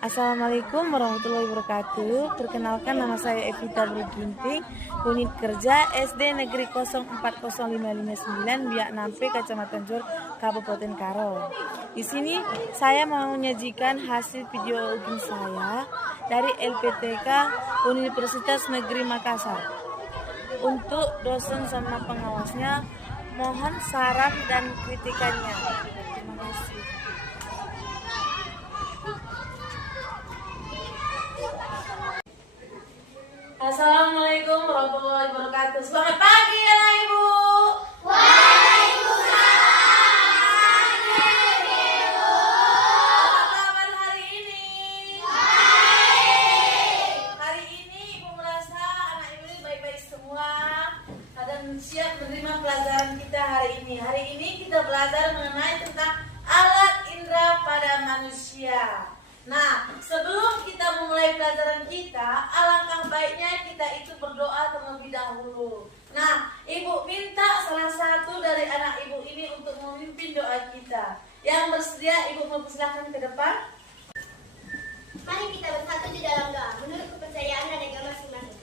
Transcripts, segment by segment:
Assalamualaikum warahmatullahi wabarakatuh. Perkenalkan, nama saya Evita Bruginting, unit kerja SD Negeri 040559 Biak Nampe, Kecamatan Jor, Kabupaten Karo. Di sini saya mau menyajikan hasil video ujian saya dari LPTK Universitas Negeri Makassar. Untuk dosen sama pengawasnya, mohon saran dan kritikannya. Terima kasih. Assalamualaikum warahmatullahi wabarakatuh. Selamat pagi anak ibu. Waalaikumsalam. Ibu. Apa kabar hari ini? Baik. Hari ini ibu merasa anak ibu ini baik-baik semua dan siap menerima pelajaran kita hari ini. Hari ini kita belajar mengenai tentang alat indera pada manusia. Nah, sebelum kita memulai pelajaran kita, alangkah baiknya kita itu berdoa terlebih dahulu. Nah, ibu minta salah satu dari anak ibu ini untuk memimpin doa kita. Yang bersedia, ibu mempersilahkan ke depan. Mari kita bersatu di dalam doa menurut kepercayaan dan agama masing-masing.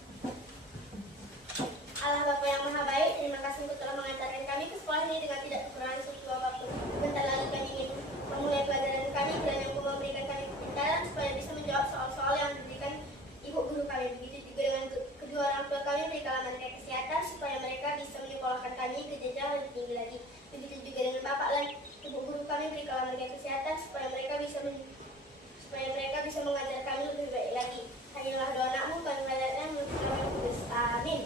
Allah Bapa yang Maha Baik, terima kasih untuk telah mengantarkan kami ke sekolah ini dengan tidak kekurangan sesuatu apapun. Sebentar lagi kami ingin memulai pelajaran kami, kiranya Engkau memberikan kami kepintaran supaya bisa menjawab soal-soal yang diberikan ibu guru kami. Begitu juga dengan kedua orang tua kami, berikanlah mereka kesehatan supaya mereka bisa menyekolahkan kami ke jenjang lebih tinggi lagi. Begitu juga dengan bapak dan ibu guru kami, berikanlah mereka kesehatan supaya mereka bisa mengajar kami lebih baik lagi. Hanyalah doa anakmu, kami mengajarkan menurut kami kudus. Amin.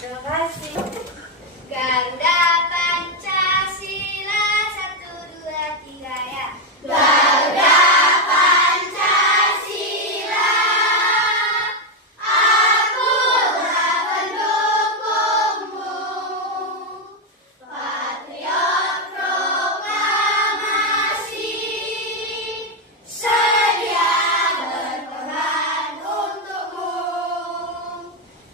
Terima kasih. Garuda Pancasila 1, 2, 3 ya. Garuda Pancasila, aku telah mendukungmu. Patriot proklamasi, sedia berkorban untukmu.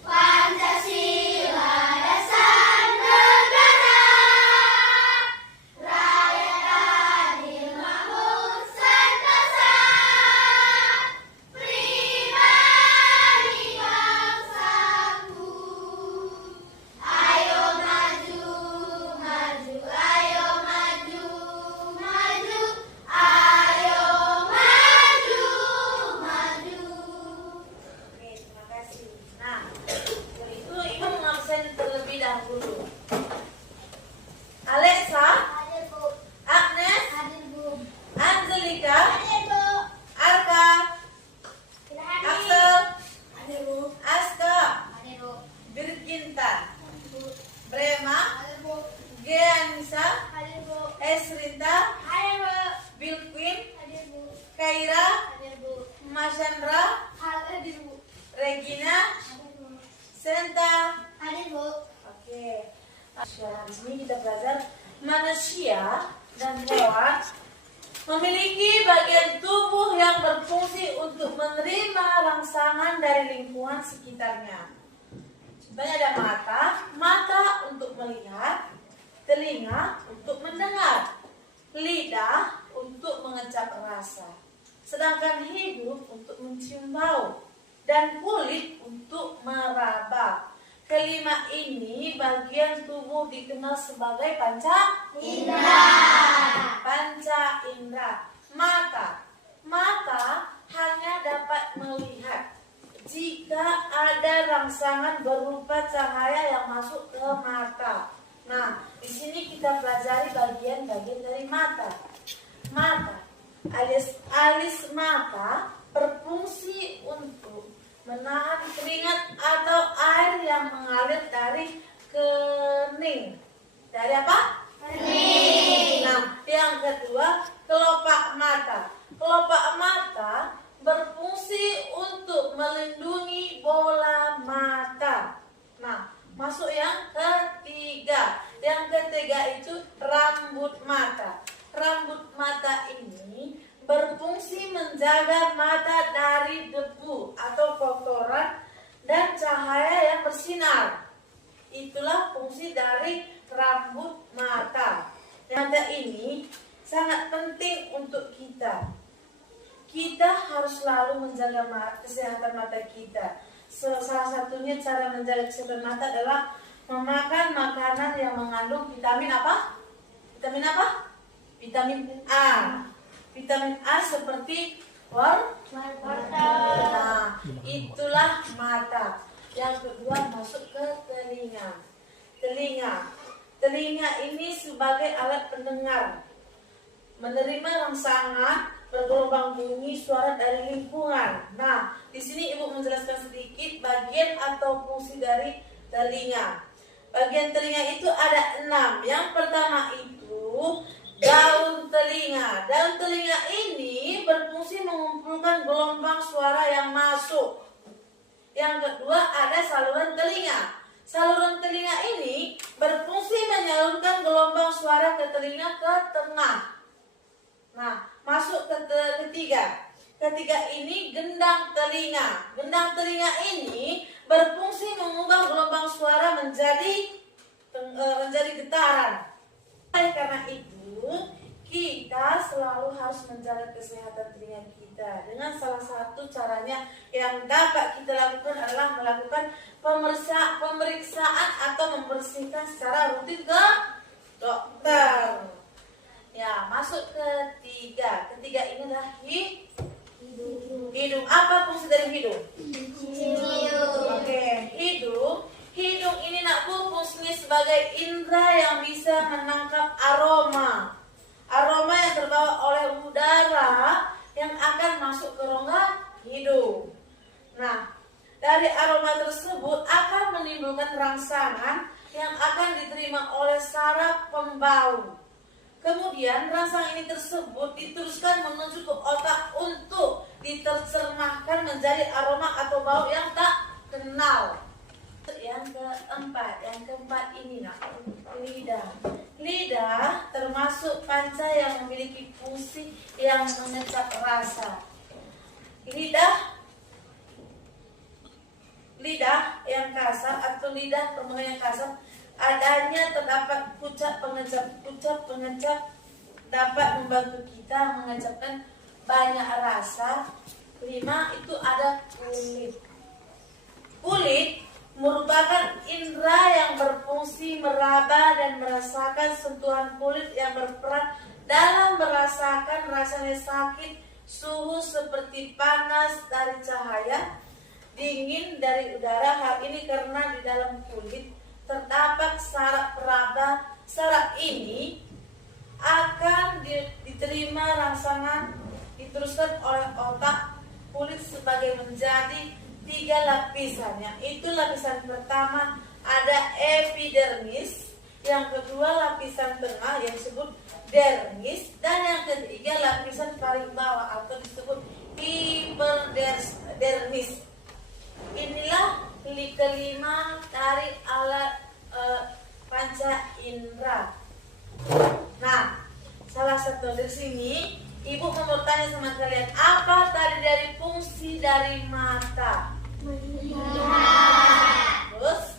Pancasila dasar negara, rakyat adil makmur sentosa, pribadi bangsaku. Ayo maju, maju, ayo maju, maju, ayo maju, maju. Oke, terima kasih. Nah, untuk itu ibu mengabsen terlebih dahulu. Alexa, Hadir Bu, Agnes, hadir Bu, Angelika, hadir Bu, Arka, kita hadir. Axel, Hadir Bu, Aska, hadir Bu, Birginta, hadir Bu, Brema, hadir Bu, Geanisa, hadir Bu, Esrinta, hadir Bu, Bilquin, hadir Bu, Kaira, hadir Bu, Mashandra, hadir Bu, Regina, hadir Bu, Senta. hadir Bu. Oke. Di sini kita belajar manusia dan hewan memiliki bagian tubuh yang berfungsi untuk menerima rangsangan dari lingkungan sekitarnya. Contohnya ada mata, mata untuk melihat, telinga untuk mendengar, lidah untuk mengecap rasa, sedangkan hidung untuk mencium bau, dan kulit untuk meraba. Kelima ini bagian tubuh dikenal sebagai panca Indra. Panca indera. Mata. Mata hanya dapat melihat jika ada rangsangan berupa cahaya yang masuk ke mata. Nah, di sini kita pelajari bagian-bagian dari mata. Mata, alis mata berfungsi untuk menahan keringat atau air yang mengalir dari kening. Dari apa? Kening. Nah, yang kedua, kelopak mata. Kelopak mata berfungsi untuk melindungi bola mata. Nah, masuk yang ketiga. Yang ketiga itu rambut mata. Rambut mata ini berfungsi menjaga mata dari debu atau kotoran dan cahaya yang bersinar. Itulah fungsi dari rambut mata. Mata ini sangat penting untuk kita kita harus selalu menjaga kesehatan mata kita. Salah satunya cara menjaga kesehatan mata adalah memakan makanan yang mengandung vitamin apa? Vitamin apa? Vitamin A. Vitamin A seperti nah, itulah mata. Yang kedua masuk ke telinga. Telinga ini sebagai alat pendengar, menerima rangsangan bergelombang bunyi suara dari lingkungan. Nah, di sini Ibu menjelaskan sedikit bagian atau fungsi dari telinga. Bagian telinga itu ada 6. Yang pertama itu daun telinga. Daun telinga ini berfungsi mengumpulkan gelombang suara yang masuk. Yang kedua ada saluran telinga. Saluran telinga ini berfungsi menyalurkan gelombang suara ke telinga ke tengah. Nah, masuk ke ketiga. Ketiga ini gendang telinga. Gendang telinga ini berfungsi mengubah gelombang suara menjadi getaran. Karena itu, kita selalu harus menjaga kesehatan telinga kita. Dengan salah satu caranya yang dapat kita lakukan adalah melakukan pemeriksaan atau membersihkan secara rutin ke dokter. Ya, masuk ketiga. Ketiga ini adalah hidung. Apa fungsi dari hidung? Oke, hidung. Hidung ini nakku fungsinya sebagai indera yang bisa menangkap aroma. Aroma yang terbawa oleh udara yang akan masuk ke rongga hidung. Nah, dari aroma tersebut akan menimbulkan rangsangan yang akan diterima oleh saraf pembau. Kemudian rangsangan ini tersebut diteruskan menuju ke otak untuk diterjemahkan menjadi aroma atau bau yang tak kenal. Yang keempat ini lidah. Lidah termasuk panca yang memiliki fungsi yang mengecap rasa. Lidah yang kasar atau lidah permukaan yang kasar adanya terdapat pucat pengecap dapat membantu kita mengecapkan banyak rasa. 5 itu ada kulit merupakan indera yang berfungsi meraba dan merasakan sentuhan kulit yang berperan dalam merasakan rasanya sakit, suhu seperti panas dari cahaya, dingin dari udara. Hal ini karena di dalam kulit terdapat saraf peraba. Saraf ini akan diterima rangsangan diteruskan oleh otak kulit sebagai menjadi 3 lapisan. Yang itu lapisan pertama ada epidermis, yang kedua lapisan tengah yang disebut dermis, dan yang ketiga lapisan paling bawah atau disebut hiperdermis. Inilah kelima dari alat panca indera. Nah, salah satu dari sini Ibu mau bertanya sama kalian, apa tadi dari fungsi dari mata? Melihat. Terus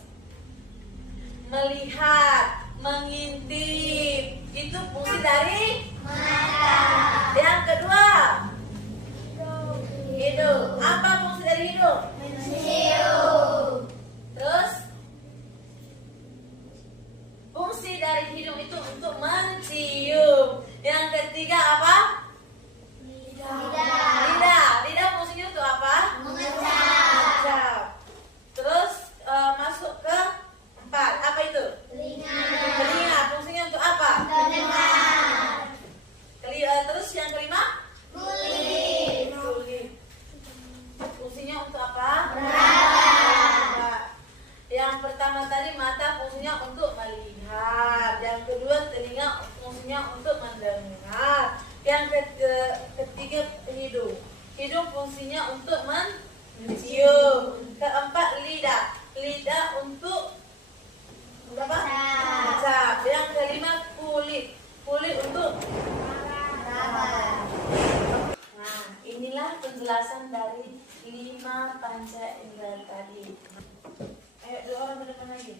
melihat, mengintip, itu fungsi dari mata. Yang kedua, hidung. Apa fungsi dari hidung? Mencium. Terus fungsi dari hidung itu untuk mencium. Yang ketiga apa? Lidah fungsinya untuk apa? Mengecap. Terus masuk ke 4. Apa itu? Telinga fungsinya untuk apa? Mendengar. Terus yang kelima? Kulit. Fungsinya untuk apa? Meraba. Yang pertama tadi mata fungsinya untuk melihat. Yang kedua telinga fungsinya untuk mendengar. Yang ketiga hidung. Hidung fungsinya untuk mencium. Keempat lidah. Lidah untuk apa? Mengecap. Yang kelima kulit. Kulit untuk meraba. Nah, inilah penjelasan dari 5 panca indera tadi. Ayo 2 orang ke depan lagi.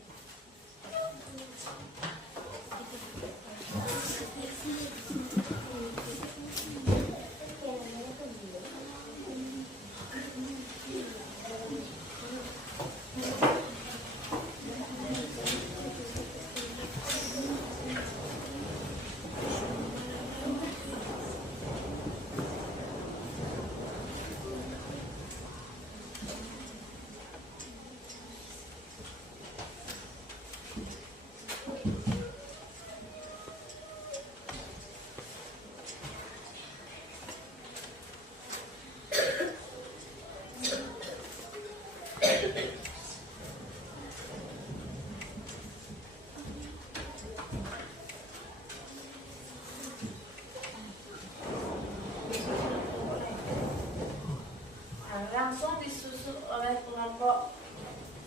langsung disusul oleh kelompok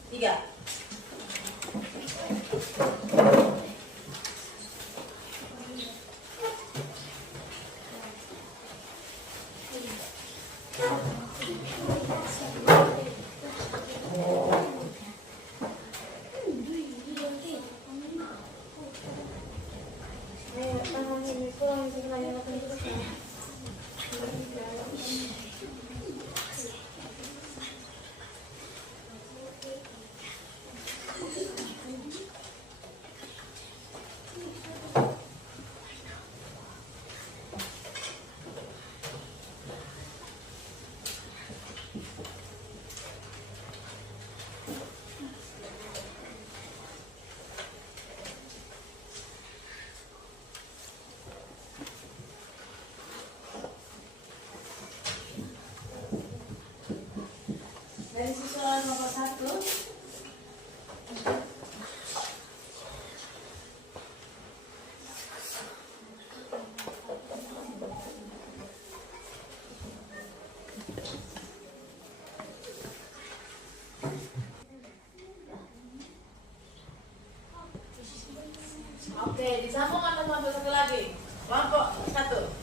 3. Dari susulan nomor 1. Oke, disambung dengan nomor 1 lagi. Kelompok 1.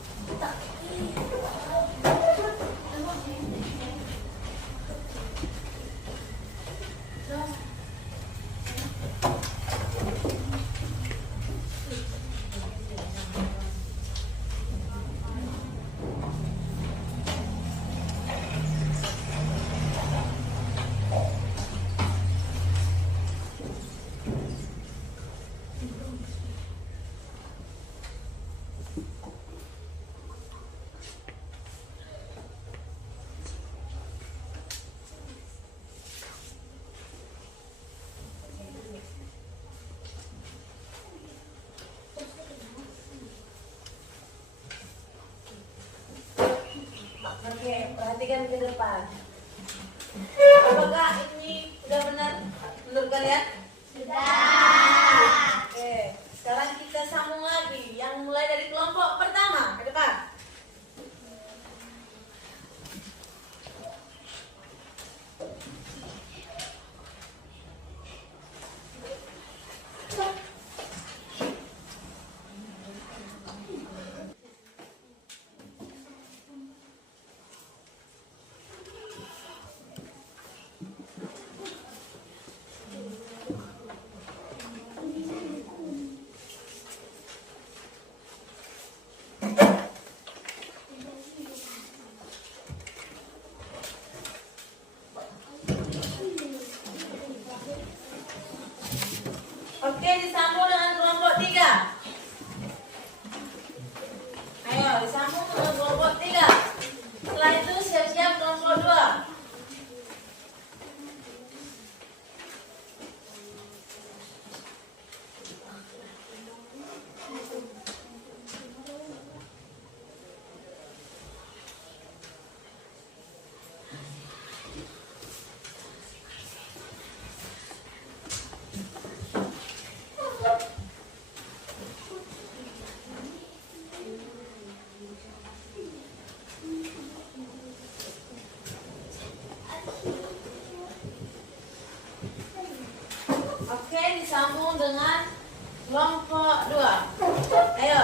Oke, perhatikan ke depan. Apakah ini sudah benar menurut kalian? Sudah. Oke, sekarang kita sambung lagi. Yang mulai dari kelompok pertama ke depan. Oke, disambung dengan kelompok 3. Ayo, disambung dengan kelompok 3. Setelah itu siap-siap kelompok 2. Oke, disambung dengan kelompok 2. Ayo.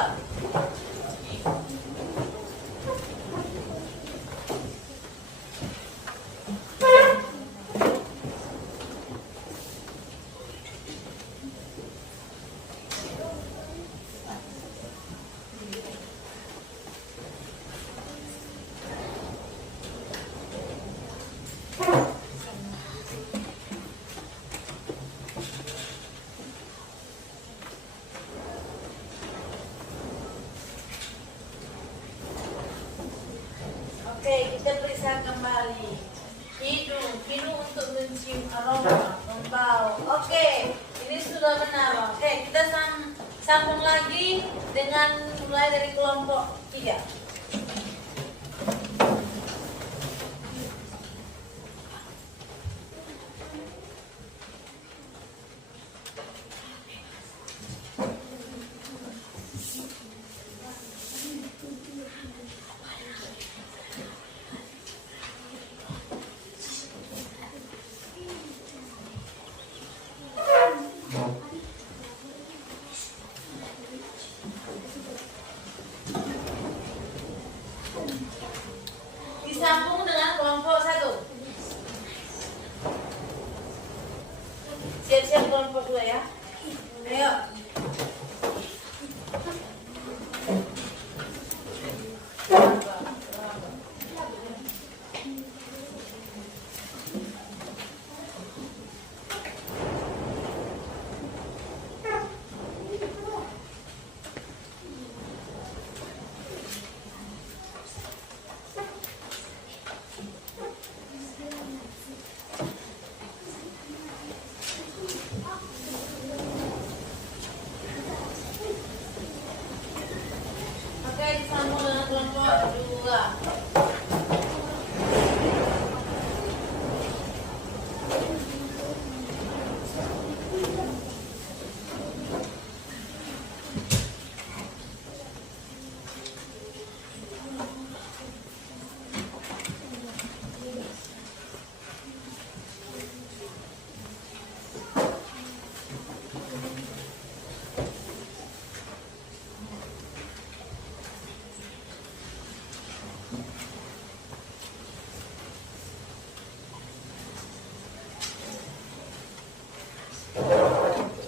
Oke, kita periksa kembali. Hidung untuk mencium aroma, membau. Oke, ini sudah benar. Oke, kita sambung lagi dengan mulai dari kelompok 3.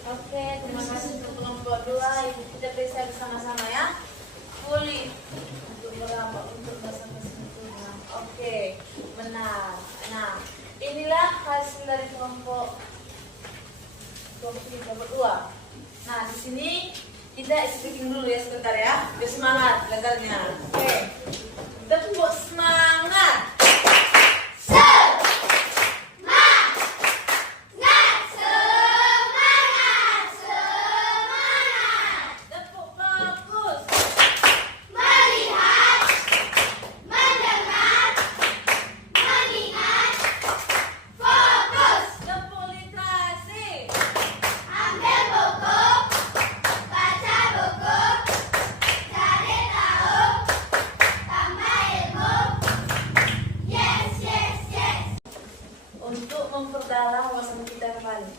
Oke, terima kasih untuk kelompok 2. Ibu kita periksa bersama-sama ya. Kulit untuk merambah untuk sampai sempurna. Oke, benar. Nah, inilah hasil dari kelompok 2. Nah, di sini kita speaking dulu ya sebentar ya. Biar semangat belajarnya. Oke. Kita tuh buat semangat. Untuk memperdalam wawasan kita kembali.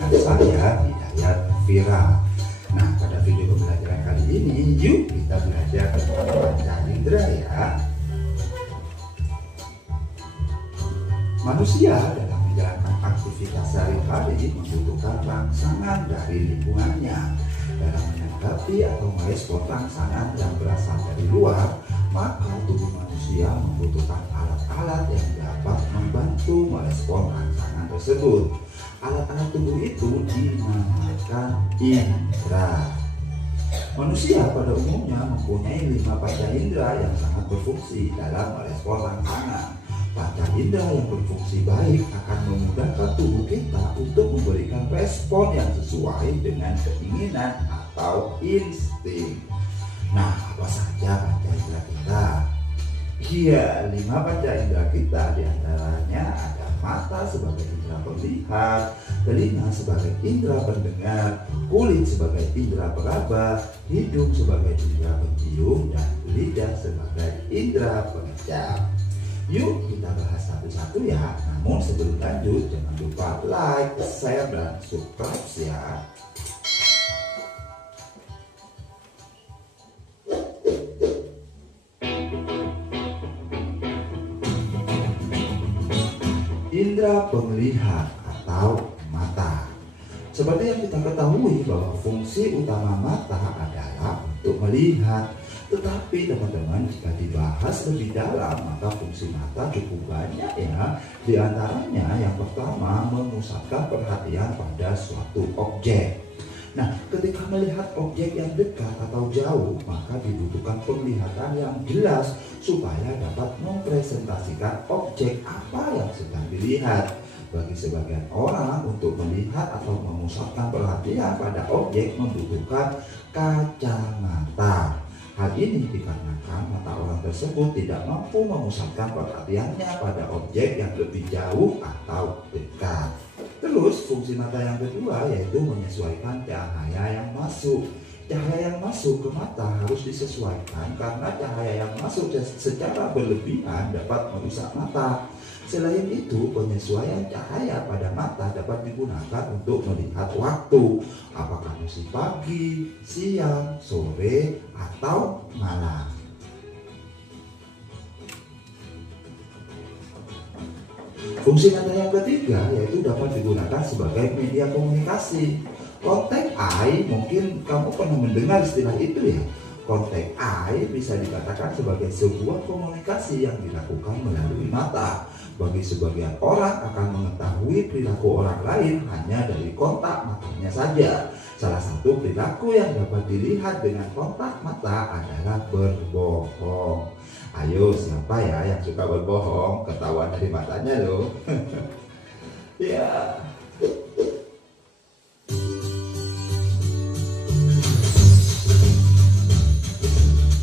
Saya Hidayat Vira. Nah, pada video pembelajaran kali ini, yuk kita belajar tentang panca indera ya. Manusia dalam menjalankan aktivitas sehari-hari membutuhkan rangsangan dari lingkungannya. Dalam menanggapi atau merespon rangsangan yang berasal dari luar, maka tubuh manusia membutuhkan alat-alat yang dapat membantu merespon rangsangan tersebut. Alat-alat tubuh itu dinamakan indera. Manusia pada umumnya mempunyai 5 panca indera yang sangat berfungsi dalam merespon rangsangan. Panca indera yang berfungsi baik akan memudahkan tubuh kita untuk memberikan respon yang sesuai dengan keinginan atau insting. Nah, apa saja panca indera kita? Iya, 5 panca indera kita diantaranya ada mata sebagai indera penglihat, telinga sebagai indera pendengar, kulit sebagai indera peraba, hidung sebagai indera pencium, dan lidah sebagai indera pengecap. Yuk kita bahas satu-satu ya. Namun sebelum lanjut, jangan lupa like, share, dan subscribe ya. Indera penglihat atau mata. Seperti yang kita ketahui bahwa fungsi utama mata adalah untuk melihat. Tetapi teman-teman, jika dibahas lebih dalam, maka fungsi mata cukup banyak ya. Di antaranya yang pertama, memusatkan perhatian pada suatu objek. Nah, ketika melihat objek yang dekat atau jauh, maka dibutuhkan penglihatan yang jelas supaya dapat mempresentasikan objek apa yang sedang dilihat. Bagi sebagian orang, untuk melihat atau memusatkan perhatian pada objek membutuhkan kacamata. Hal ini dikarenakan mata orang tersebut tidak mampu memusatkan perhatiannya pada objek yang lebih jauh atau dekat. Terus fungsi mata yang kedua yaitu menyesuaikan cahaya yang masuk. Cahaya yang masuk ke mata harus disesuaikan karena cahaya yang masuk secara berlebihan dapat merusak mata. Selain itu, penyesuaian cahaya pada mata dapat digunakan untuk melihat waktu, apakah masih pagi, siang, sore, atau malam. Fungsi mata yang ketiga yaitu dapat digunakan sebagai media komunikasi. Contact eye, mungkin kamu pernah mendengar istilah itu ya. Contact eye bisa dikatakan sebagai sebuah komunikasi yang dilakukan melalui mata. Bagi sebagian orang akan mengetahui perilaku orang lain hanya dari kontak matanya saja. Salah satu perilaku yang dapat dilihat dengan kontak mata adalah berbohong. Ayo, siapa ya yang suka berbohong? Ketahuan dari matanya loh. Ya.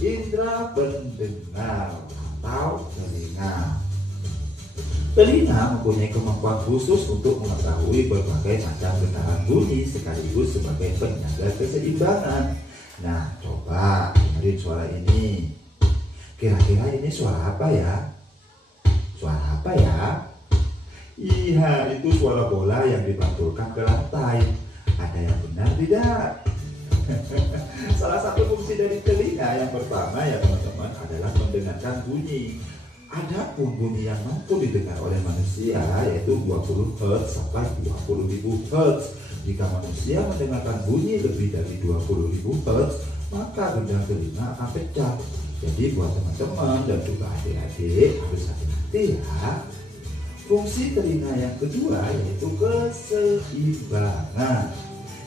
Indra pendengar atau telinga. Telinga mempunyai kemampuan khusus untuk mengetahui berbagai macam getaran bunyi sekaligus sebagai penjaga keseimbangan. Nah, coba dengerin suara ini. Kira-kira ini suara apa ya? Suara apa ya? Iya, itu suara bola yang dipantulkan ke lantai. Ada yang benar tidak? Salah satu fungsi dari telinga yang pertama ya teman-teman adalah mendengarkan bunyi. Adapun bunyi yang mampu didengar oleh manusia yaitu 20 Hz sampai 20.000 Hz. Jika manusia mendengarkan bunyi lebih dari 20.000 Hz, maka gendang telinga akan pecah. Jadi buat teman-teman dan juga adik-adik harus hati-hati ya. Fungsi telinga yang kedua yaitu keseimbangan.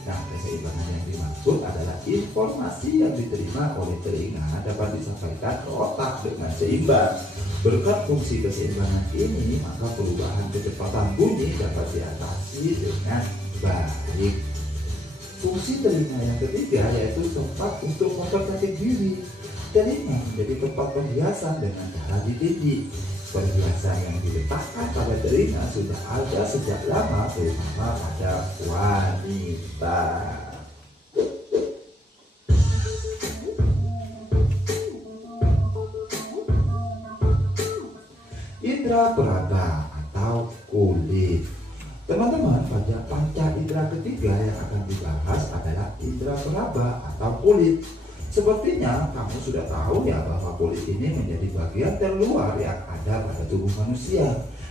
Nah, keseimbangan yang dimaksud adalah informasi yang diterima oleh telinga dapat disampaikan ke otak dengan seimbang. Berkat fungsi keseimbangan ini, maka perubahan kecepatan bunyi dapat diatasi dengan baik. Fungsi telinga yang ketiga yaitu tempat untuk mempercantik diri. Telinga menjadi tempat perhiasan dengan cara dididik. Perhiasan yang diletakkan pada telinga sudah ada sejak lama, terutama pada wanita. Indra peraba atau kulit. Teman-teman, pada panca indra ketiga yang akan dibahas adalah indra peraba atau kulit. Sepertinya kamu sudah tahu ya bahwa kulit ini menjadi bagian terluar yang ada pada tubuh manusia.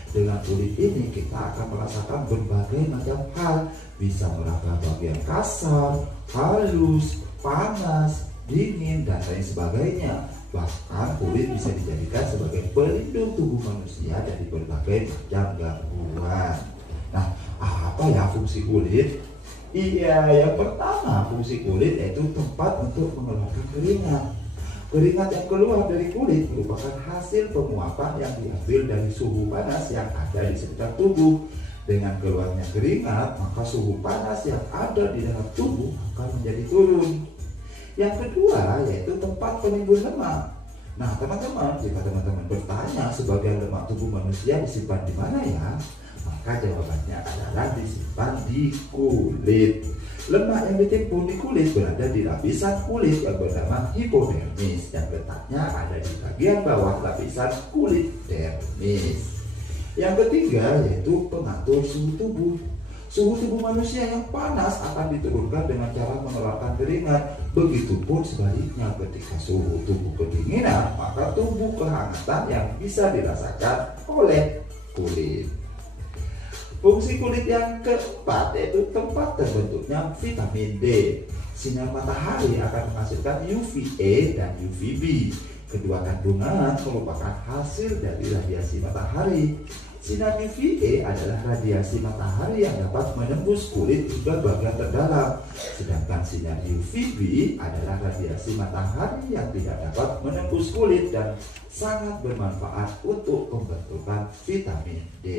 Dengan kulit ini kita akan merasakan berbagai macam hal, bisa meraba bagian kasar, halus, panas, dingin, dan lain sebagainya. Bahkan kulit bisa dijadikan sebagai pelindung tubuh manusia dari berbagai macam gangguan. Nah, apa ya fungsi kulit? Iya, yang pertama fungsi kulit yaitu tempat untuk mengeluarkan keringat. Keringat yang keluar dari kulit merupakan hasil penguapan yang diambil dari suhu panas yang ada di sekitar tubuh. Dengan keluarnya keringat, maka suhu panas yang ada di dalam tubuh akan menjadi turun. Yang kedua yaitu tempat penimbun lemak. Nah, teman-teman, jika teman-teman bertanya sebagian lemak tubuh manusia disimpan di mana ya? Maka jawabannya adalah disimpan di kulit. Lemak yang ditimbun di kulit berada di lapisan kulit yang bernama hipodermis, yang letaknya ada di bagian bawah lapisan kulit dermis. Yang ketiga yaitu pengatur suhu tubuh. Suhu tubuh manusia yang panas akan diturunkan dengan cara mengeluarkan keringat. Begitupun sebaliknya, ketika suhu tubuh kedinginan, maka tubuh kehangatan yang bisa dirasakan oleh kulit. Fungsi kulit yang keempat yaitu tempat terbentuknya vitamin D. Sinar matahari akan menghasilkan UVA dan UVB. Kedua kandungan merupakan hasil dari radiasi matahari. Sinar UVA adalah radiasi matahari yang dapat menembus kulit hingga bagian terdalam. Sedangkan sinar UVB adalah radiasi matahari yang tidak dapat menembus kulit dan sangat bermanfaat untuk pembentukan vitamin D.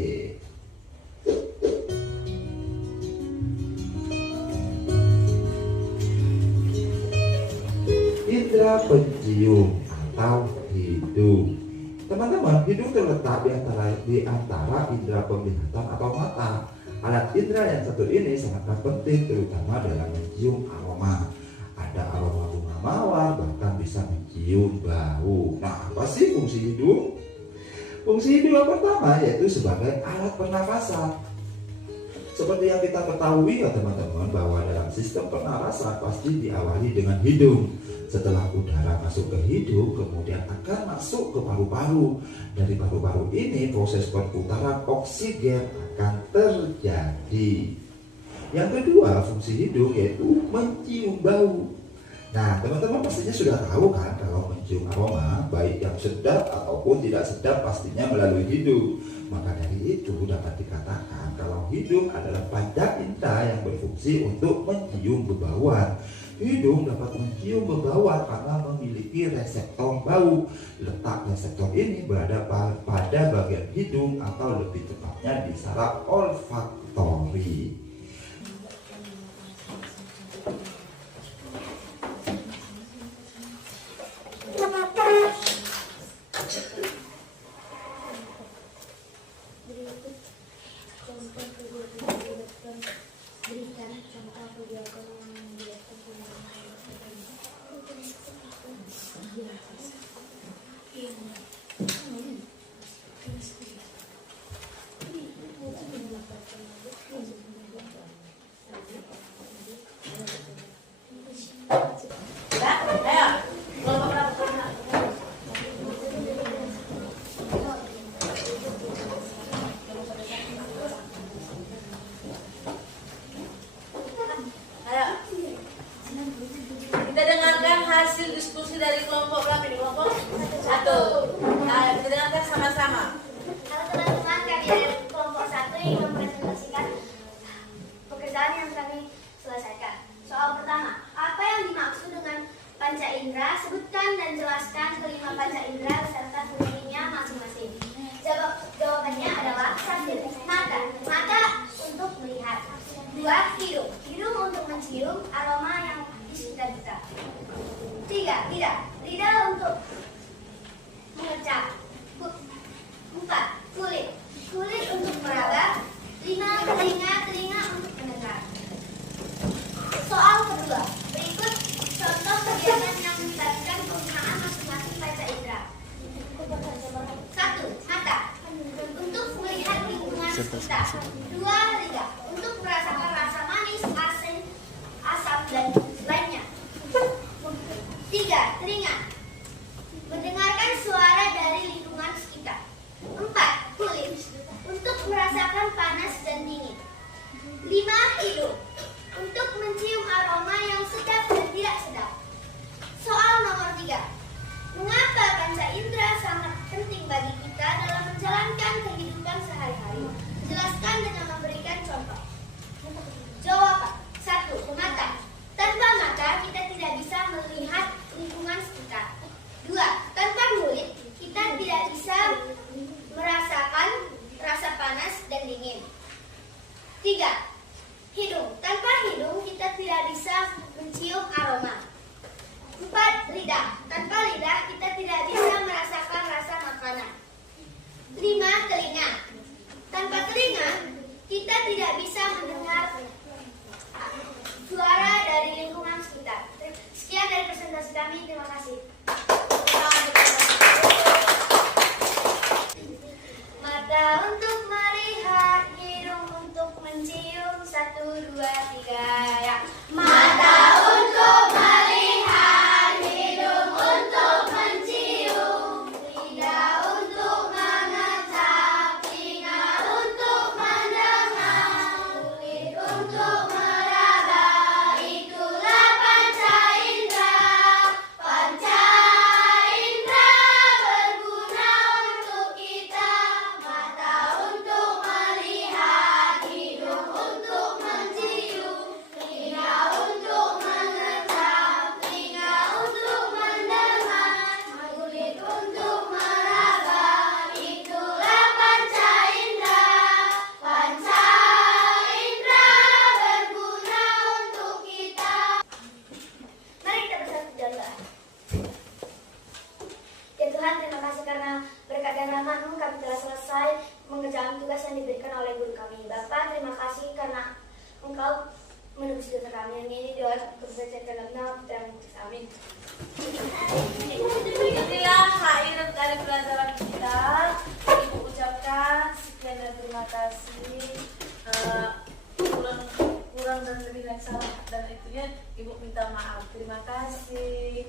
Indra pencium atau hidung. Teman-teman, hidung terletak di antara indra penglihatan atau mata. Alat indra yang satu ini sangat penting terutama dalam mencium aroma. Ada aroma bunga mawar, bahkan bisa mencium bau. Nah, apa sih fungsi hidung? Fungsi hidung yang pertama yaitu sebagai alat pernafasan. Seperti yang kita ketahui ya teman-teman, bahwa dalam sistem pernafasan pasti diawali dengan hidung. Setelah udara masuk ke hidung, kemudian akan masuk ke paru-paru. Dari paru-paru ini proses perputaran oksigen akan terjadi. Yang kedua fungsi hidung yaitu mencium bau. Nah, teman-teman pastinya sudah tahu kan kalau mencium aroma, baik yang sedap ataupun tidak sedap pastinya melalui hidung. Maka dari itu dapat dikatakan kalau hidung adalah panca indera yang berfungsi untuk mencium bebauan. Hidung dapat mencium bebauan karena memiliki reseptor bau. Letak reseptor ini berada pada bagian hidung atau lebih tepatnya di saraf olfaktori. panca indera beserta fungsinya masing-masing? Jawabannya adalah 1. Mata. Mata untuk melihat. 2. Hidung. Hidung untuk mencium aroma yang di sekitar kita. 3. Lidah. Lidah untuk mengecap. 4. Kulit. Kulit untuk meraba. 5. Telinga. Telinga untuk mendengar. Soal kedua. Berikut contoh kegiatan yang melibatkan penggunaan masing-masing panca indera. 1. Mata. Untuk melihat lingkungan sekitar. 2. Lidah. Untuk merasakan rasa manis, asin, asam, dan lainnya. 3. Telinga. Mendengarkan suara dari lingkungan sekitar. 4. Kulit. Untuk merasakan panas dan dingin. 5. Hidung. Untuk mencium aroma yang sedap dan tidak sedap. Soal nomor 3. Mengapa panca indera sangat penting bagi kita dalam menjalankan kehidupan sehari-hari? Jelaskan dengan memberikan contoh. Jawaban. 1. Mata. Tanpa mata kita tidak bisa melihat lingkungan sekitar. 2. Tanpa kulit kita tidak bisa merasakan rasa panas dan dingin. 3. Hidung. Tanpa hidung kita tidak bisa mencium aroma. 4. Lidah. Tanpa lidah kita tidak bisa merasakan rasa makanan. 5. Telinga. Tanpa telinga kita tidak bisa mendengar suara dari lingkungan sekitar. Sekian dari presentasi kami. Terima kasih. Mata untuk melihat, hidung untuk mencium. 1, 2, 3 ya. Mata untuk melihat, hidung untuk mencium, lidah untuk mengecap, telinga untuk mendengar, kulit untuk meraba. Itulah panca indera. Panca indera berguna untuk kita. Mata untuk melihat, hidung untuk mencium, telinga untuk mengecap, telinga untuk mendengar, kulit untuk meraba. Itulah panca indera. Panca indera berguna untuk kita. Mari kita bersatu berdoa. Ya Tuhan, terima kasih karena berkat dan rahmat-Mu kami telah selesai mengerjakan tugas yang diberikan oleh guru kami. Bapa, terima kasih karena Engkau menebus dosa kami. Ini doa berbaca dalam nama Putra dan Kudus. Amin. Inilah akhir dari pelajaran kita. Ibu ucapkan sekian dan terima kasih. Kurang dan lebih yang salah dan itunya Ibu minta maaf. Terima kasih.